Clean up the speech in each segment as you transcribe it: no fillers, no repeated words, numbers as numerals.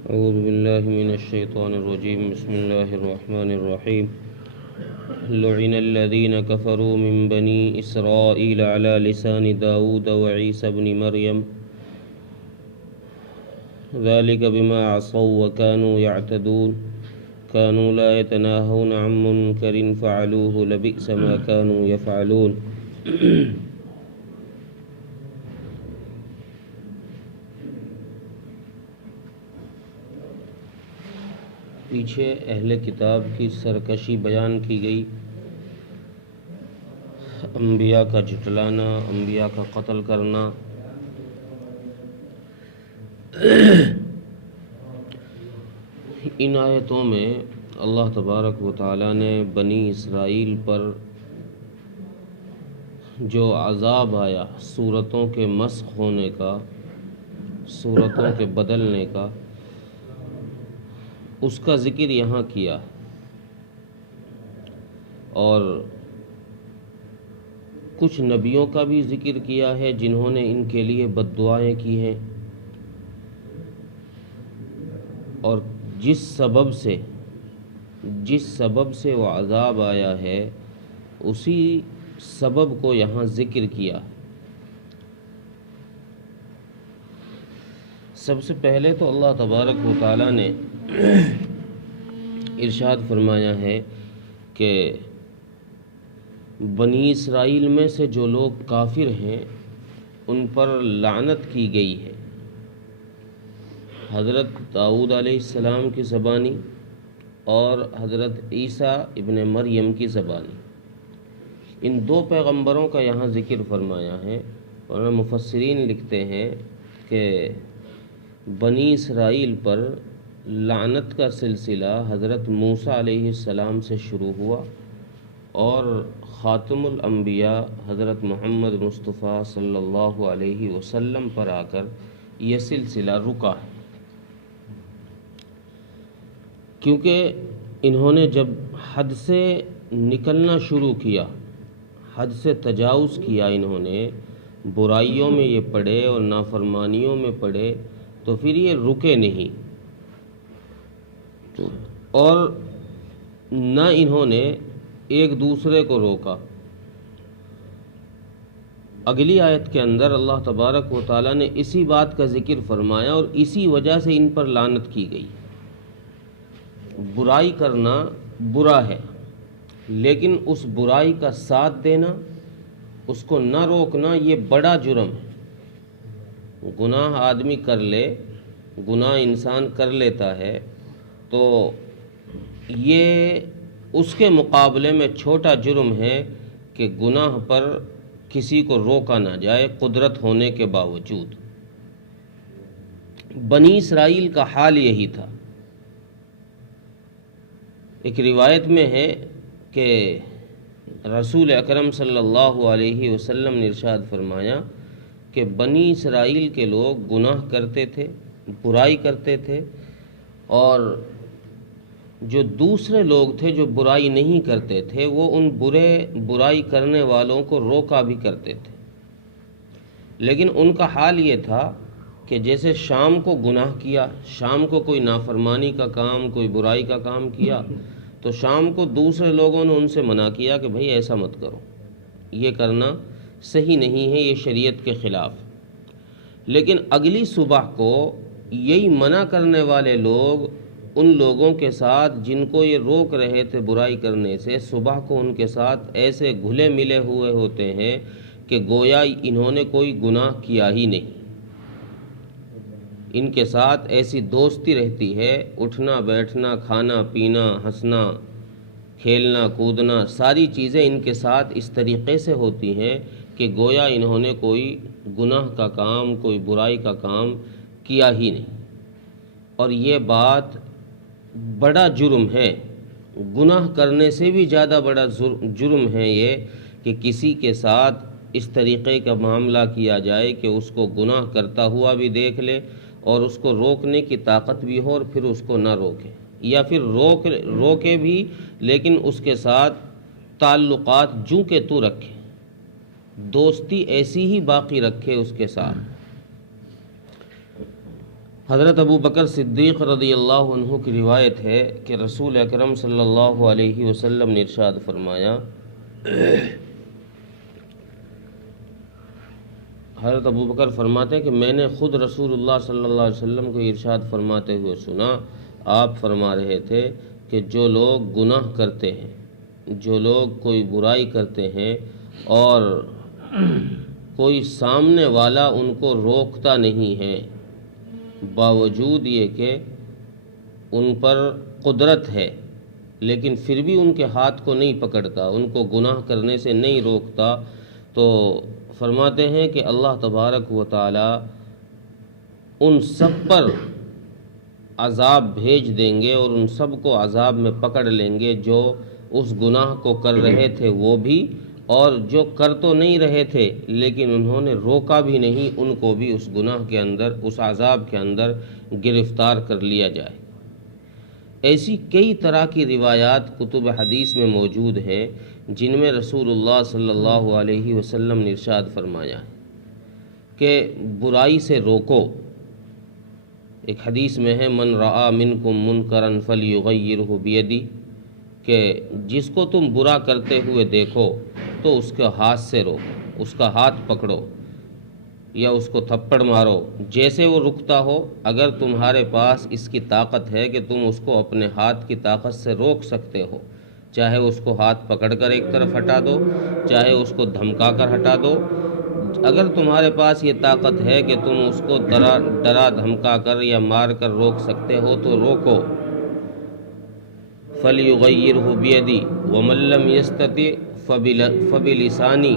أعوذ بالله من الشيطان الرجيم. بسم الله الرحمن الرحيم. لعن الذين كفروا من بني إسرائيل على لسان داود وعيسى بن مريم ذلك بما عصوا وكانوا يعتدون كانوا لا يتناهون عن منكر فعلوه لبئس ما كانوا يفعلون. پیچھے اہل کتاب کی سرکشی بیان کی گئی، انبیاء کا جھٹلانا، انبیاء کا قتل کرنا. ان آیتوں میں اللہ تبارک و تعالیٰ نے بنی اسرائیل پر جو عذاب آیا صورتوں کے مسخ ہونے کا، صورتوں کے بدلنے کا، اس کا ذکر یہاں کیا، اور کچھ نبیوں کا بھی ذکر کیا ہے جنہوں نے ان کے لیے بد دعائیں کی ہیں، اور جس سبب سے وہ عذاب آیا ہے اسی سبب کو یہاں ذکر کیا. سب سے پہلے تو اللہ تبارک و تعالیٰ نے ارشاد فرمایا ہے کہ بنی اسرائیل میں سے جو لوگ کافر ہیں ان پر لعنت کی گئی ہے. حضرت داؤد علیہ السلام کی زبانی اور حضرت عیسیٰ ابن مریم کی زبانی، ان دو پیغمبروں کا یہاں ذکر فرمایا ہے. اور مفسرین لکھتے ہیں کہ بنی اسرائیل پر لعنت کا سلسلہ حضرت موسیٰ علیہ السلام سے شروع ہوا اور خاتم الانبیاء حضرت محمد مصطفیٰ صلی اللہ علیہ وسلم پر آ کر یہ سلسلہ رکا ہے، کیونکہ انہوں نے جب حد سے نکلنا شروع کیا، حد سے تجاوز کیا، انہوں نے برائیوں میں یہ پڑے اور نافرمانیوں میں پڑے، تو پھر یہ رکے نہیں، اور نہ انہوں نے ایک دوسرے کو روکا. اگلی آیت کے اندر اللہ تبارک و تعالیٰ نے اسی بات کا ذکر فرمایا اور اسی وجہ سے ان پر لعنت کی گئی. برائی کرنا برا ہے، لیکن اس برائی کا ساتھ دینا، اس کو نہ روکنا، یہ بڑا جرم ہے. گناہ آدمی کر لے، گناہ انسان کر لیتا ہے تو یہ اس کے مقابلے میں چھوٹا جرم ہے کہ گناہ پر کسی کو روکا نہ جائے قدرت ہونے کے باوجود. بنی اسرائیل کا حال یہی تھا. ایک روایت میں ہے کہ رسول اکرم صلی اللہ علیہ وسلم نے ارشاد فرمایا کہ بنی اسرائیل کے لوگ گناہ کرتے تھے، برائی کرتے تھے، اور جو دوسرے لوگ تھے جو برائی نہیں کرتے تھے وہ ان برائی کرنے والوں کو روکا بھی کرتے تھے. لیکن ان کا حال یہ تھا کہ جیسے شام کو گناہ کیا، شام کو کوئی نافرمانی کا کام، کوئی برائی کا کام کیا، تو شام کو دوسرے لوگوں نے ان سے منع کیا کہ بھئی ایسا مت کرو، یہ کرنا صحیح نہیں ہے، یہ شریعت کے خلاف. لیکن اگلی صبح کو یہی منع کرنے والے لوگ ان لوگوں کے ساتھ جن کو یہ روک رہے تھے برائی کرنے سے، صبح کو ان کے ساتھ ایسے گھلے ملے ہوئے ہوتے ہیں کہ گویا انہوں نے کوئی گناہ کیا ہی نہیں. ان کے ساتھ ایسی دوستی رہتی ہے، اٹھنا بیٹھنا، کھانا پینا، ہنسنا کھیلنا کودنا، ساری چیزیں ان کے ساتھ اس طریقے سے ہوتی ہیں کہ گویا انہوں نے کوئی گناہ کا کام، کوئی برائی کا کام کیا ہی نہیں. اور یہ بات بڑا جرم ہے، گناہ کرنے سے بھی زیادہ بڑا جرم ہے یہ کہ کسی کے ساتھ اس طریقے کا معاملہ کیا جائے کہ اس کو گناہ کرتا ہوا بھی دیکھ لے اور اس کو روکنے کی طاقت بھی ہو اور پھر اس کو نہ روکے، یا پھر روکے بھی لیکن اس کے ساتھ تعلقات جوں کہ تو رکھے، دوستی ایسی ہی باقی رکھے اس کے ساتھ. حضرت ابو بکر صدیق رضی اللہ عنہ کی روایت ہے کہ رسول اکرم صلی اللہ علیہ وسلم نے ارشاد فرمایا، حضرت ابو بکر فرماتے ہیں کہ میں نے خود رسول اللہ صلی اللہ علیہ وسلم کو ارشاد فرماتے ہوئے سنا، آپ فرما رہے تھے کہ جو لوگ گناہ کرتے ہیں، جو لوگ کوئی برائی کرتے ہیں اور کوئی سامنے والا ان کو روکتا نہیں ہے، باوجود یہ کہ ان پر قدرت ہے لیکن پھر بھی ان کے ہاتھ کو نہیں پکڑتا، ان کو گناہ کرنے سے نہیں روکتا، تو فرماتے ہیں کہ اللہ تبارک و تعالی ان سب پر عذاب بھیج دیں گے اور ان سب کو عذاب میں پکڑ لیں گے، جو اس گناہ کو کر رہے تھے وہ بھی، اور جو کر تو نہیں رہے تھے لیکن انہوں نے روکا بھی نہیں، ان کو بھی اس گناہ کے اندر، اس عذاب کے اندر گرفتار کر لیا جائے۔ ایسی کئی طرح کی روایات کتب حدیث میں موجود ہیں جن میں رسول اللہ صلی اللہ علیہ وسلم نے ارشاد فرمایا ہے کہ برائی سے روکو۔ ایک حدیث میں ہے من رعا منکم منکرا فلیغیرہ بیدی، کہ جس کو تم برا کرتے ہوئے دیکھو تو اس کے ہاتھ سے روکو، اس کا ہاتھ پکڑو یا اس کو تھپڑ مارو، جیسے وہ رکتا ہو۔ اگر تمہارے پاس اس کی طاقت ہے کہ تم اس کو اپنے ہاتھ کی طاقت سے روک سکتے ہو، چاہے اس کو ہاتھ پکڑ کر ایک طرف ہٹا دو، چاہے اس کو دھمکا کر ہٹا دو، اگر تمہارے پاس یہ طاقت ہے کہ تم اس کو ڈرا دھمکا کر یا مار کر روک سکتے ہو تو روکو۔ فَلْيُغَيِّرْهُ بِيَدِهِ وَمَن لَّمْ يَسْتَطِعْ فَبِلِسَانِهِ،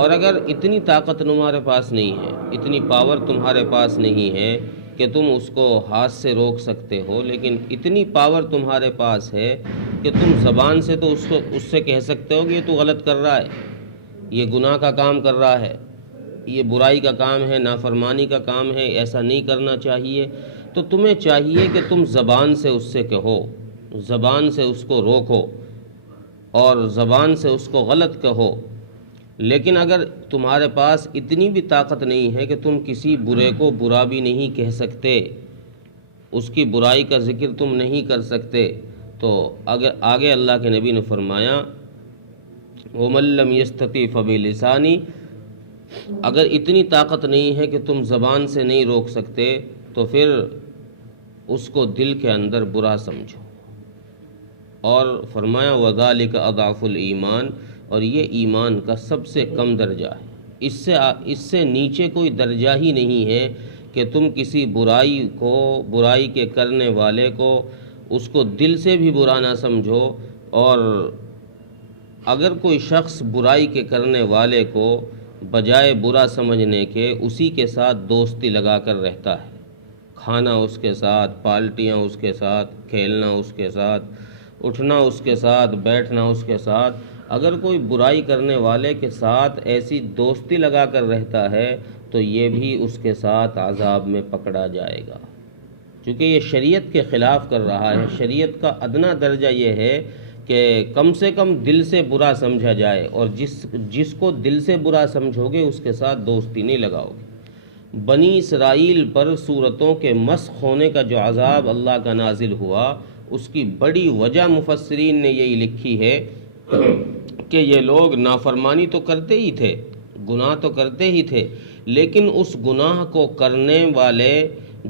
اور اگر اتنی طاقت تمہارے پاس نہیں ہے، اتنی پاور تمہارے پاس نہیں ہے کہ تم اس کو ہاتھ سے روک سکتے ہو، لیکن اتنی پاور تمہارے پاس ہے کہ تم زبان سے تو اس سے کہہ سکتے ہو کہ یہ تو غلط کر رہا ہے، یہ گناہ کا کام کر رہا ہے، یہ برائی کا کام ہے، نافرمانی کا کام ہے، ایسا نہیں کرنا چاہیے، تو تمہیں چاہیے کہ تم زبان سے اس سے کہو، زبان سے اس کو روکو اور زبان سے اس کو غلط کہو۔ لیکن اگر تمہارے پاس اتنی بھی طاقت نہیں ہے کہ تم کسی برے کو برا بھی نہیں کہہ سکتے، اس کی برائی کا ذکر تم نہیں کر سکتے، تو آگے اللہ کے نبی نے فرمایا وَمَن لَّمْ يَسْتَطِعْ فَبِلِسَانِهِ، اگر اتنی طاقت نہیں ہے کہ تم زبان سے نہیں روک سکتے تو پھر اس کو دل کے اندر برا سمجھو، اور فرمایا وَذَلِكَ أَضْعَفُ الْإِيمَانِ، اور یہ ایمان کا سب سے کم درجہ ہے، اس سے نیچے کوئی درجہ ہی نہیں ہے کہ تم کسی برائی کے کرنے والے کو اس کو دل سے بھی برا نہ سمجھو، اور اگر کوئی شخص برائی کے کرنے والے کو بجائے برا سمجھنے کے اسی کے ساتھ دوستی لگا کر رہتا ہے، کھانا اس کے ساتھ، پارٹیاں اس کے ساتھ، کھیلنا اس کے ساتھ، اٹھنا اس کے ساتھ، بیٹھنا اس کے ساتھ، اگر کوئی برائی کرنے والے کے ساتھ ایسی دوستی لگا کر رہتا ہے تو یہ بھی اس کے ساتھ عذاب میں پکڑا جائے گا، چونکہ یہ شریعت کے خلاف کر رہا ہے۔ شریعت کا ادنا درجہ یہ ہے کہ کم سے کم دل سے برا سمجھا جائے، اور جس کو دل سے برا سمجھو گے اس کے ساتھ دوستی نہیں لگاؤ گے۔ بنی اسرائیل پر سورتوں کے مسخ ہونے کا جو عذاب اللہ کا نازل ہوا، اس کی بڑی وجہ مفسرین نے یہی لکھی ہے کہ یہ لوگ نافرمانی تو کرتے ہی تھے، گناہ تو کرتے ہی تھے، لیکن اس گناہ کو کرنے والے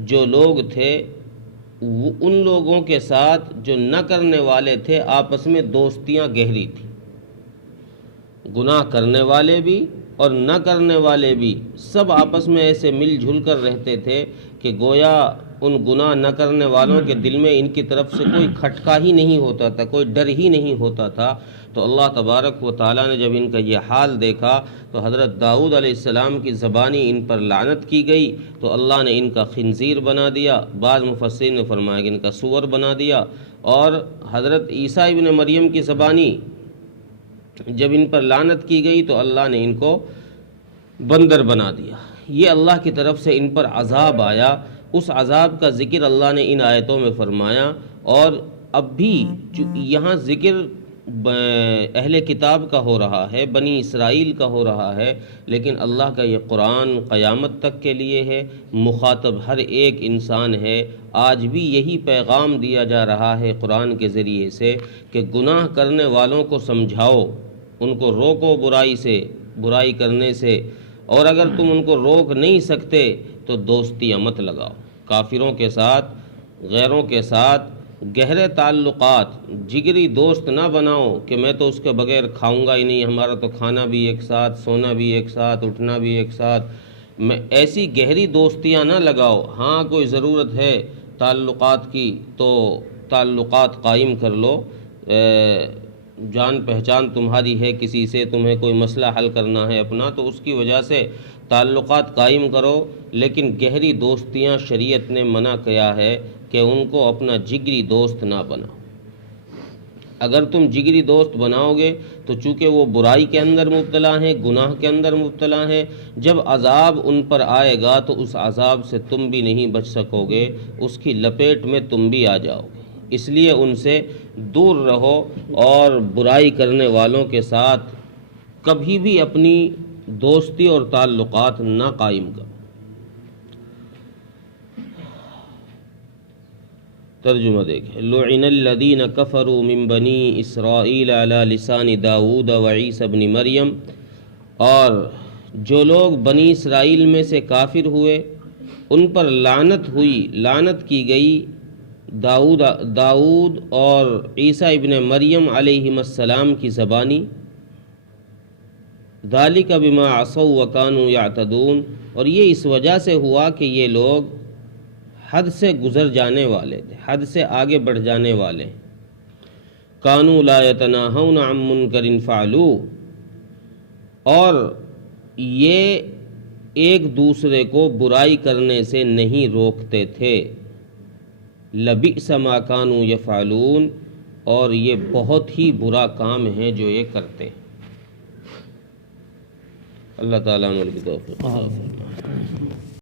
جو لوگ تھے ان لوگوں کے ساتھ جو نہ کرنے والے تھے آپس میں دوستیاں گہری تھیں، گناہ کرنے والے بھی اور نہ کرنے والے بھی سب آپس میں ایسے مل جل کر رہتے تھے کہ گویا ان گناہ نہ کرنے والوں کے دل میں ان کی طرف سے کوئی کھٹکا ہی نہیں ہوتا تھا، کوئی ڈر ہی نہیں ہوتا تھا۔ تو اللہ تبارک و تعالیٰ نے جب ان کا یہ حال دیکھا تو حضرت داؤد علیہ السلام کی زبانی ان پر لعنت کی گئی، تو اللہ نے ان کا خنزیر بنا دیا، بعض مفسرین نے فرمایا کہ ان کا سور بنا دیا، اور حضرت عیسیٰ ابن مریم کی زبانی جب ان پر لعنت کی گئی تو اللہ نے ان کو بندر بنا دیا۔ یہ اللہ کی طرف سے ان پر عذاب آیا، اس عذاب کا ذکر اللہ نے ان آیتوں میں فرمایا، اور اب بھی یہاں ذکر اہل کتاب کا ہو رہا ہے، بنی اسرائیل کا ہو رہا ہے، لیکن اللہ کا یہ قرآن قیامت تک کے لیے ہے، مخاطب ہر ایک انسان ہے۔ آج بھی یہی پیغام دیا جا رہا ہے قرآن کے ذریعے سے کہ گناہ کرنے والوں کو سمجھاؤ، ان کو روکو برائی کرنے سے، اور اگر تم ان کو روک نہیں سکتے تو دوستیاں مت لگاؤ، کافروں کے ساتھ، غیروں کے ساتھ گہرے تعلقات، جگری دوست نہ بناؤ کہ میں تو اس کے بغیر کھاؤں گا ہی نہیں، ہمارا تو کھانا بھی ایک ساتھ، سونا بھی ایک ساتھ، اٹھنا بھی ایک ساتھ، میں ایسی گہری دوستیاں نہ لگاؤ۔ ہاں کوئی ضرورت ہے تعلقات کی تو تعلقات قائم کر لو، جان پہچان تمہاری ہے کسی سے، تمہیں کوئی مسئلہ حل کرنا ہے اپنا، تو اس کی وجہ سے تعلقات قائم کرو، لیکن گہری دوستیاں شریعت نے منع کیا ہے کہ ان کو اپنا جگری دوست نہ بناؤ۔ اگر تم جگری دوست بناؤ گے تو چونکہ وہ برائی کے اندر مبتلا ہیں، گناہ کے اندر مبتلا ہیں، جب عذاب ان پر آئے گا تو اس عذاب سے تم بھی نہیں بچ سکو گے، اس کی لپیٹ میں تم بھی آ جاؤ گے۔ اس لیے ان سے دور رہو، اور برائی کرنے والوں کے ساتھ کبھی بھی اپنی دوستی اور تعلقات نہ قائم کرو۔ ترجمہ دیکھیں، لعن الذین کفروا من بنی اسرائیل علی لسان داؤد و عیسی ابن مریم، اور جو لوگ بنی اسرائیل میں سے کافر ہوئے ان پر لعنت کی گئی داؤد اور عیسیٰ ابن مریم علیہم السلام کی زبانی، ذالک بما عصوا وکانوا یعتدون، اور یہ اس وجہ سے ہوا کہ یہ لوگ حد سے گزر جانے والے تھے، حد سے آگے بڑھ جانے والے، کانوا لا یتناہون عن منکر فعلوہ، اور یہ ایک دوسرے کو برائی کرنے سے نہیں روکتے تھے، لبئس ما کانوا یفعلون، اور یہ بہت ہی برا کام ہے جو یہ کرتے۔ اللہ تعالیٰ نے توفیق عطا فرمائے۔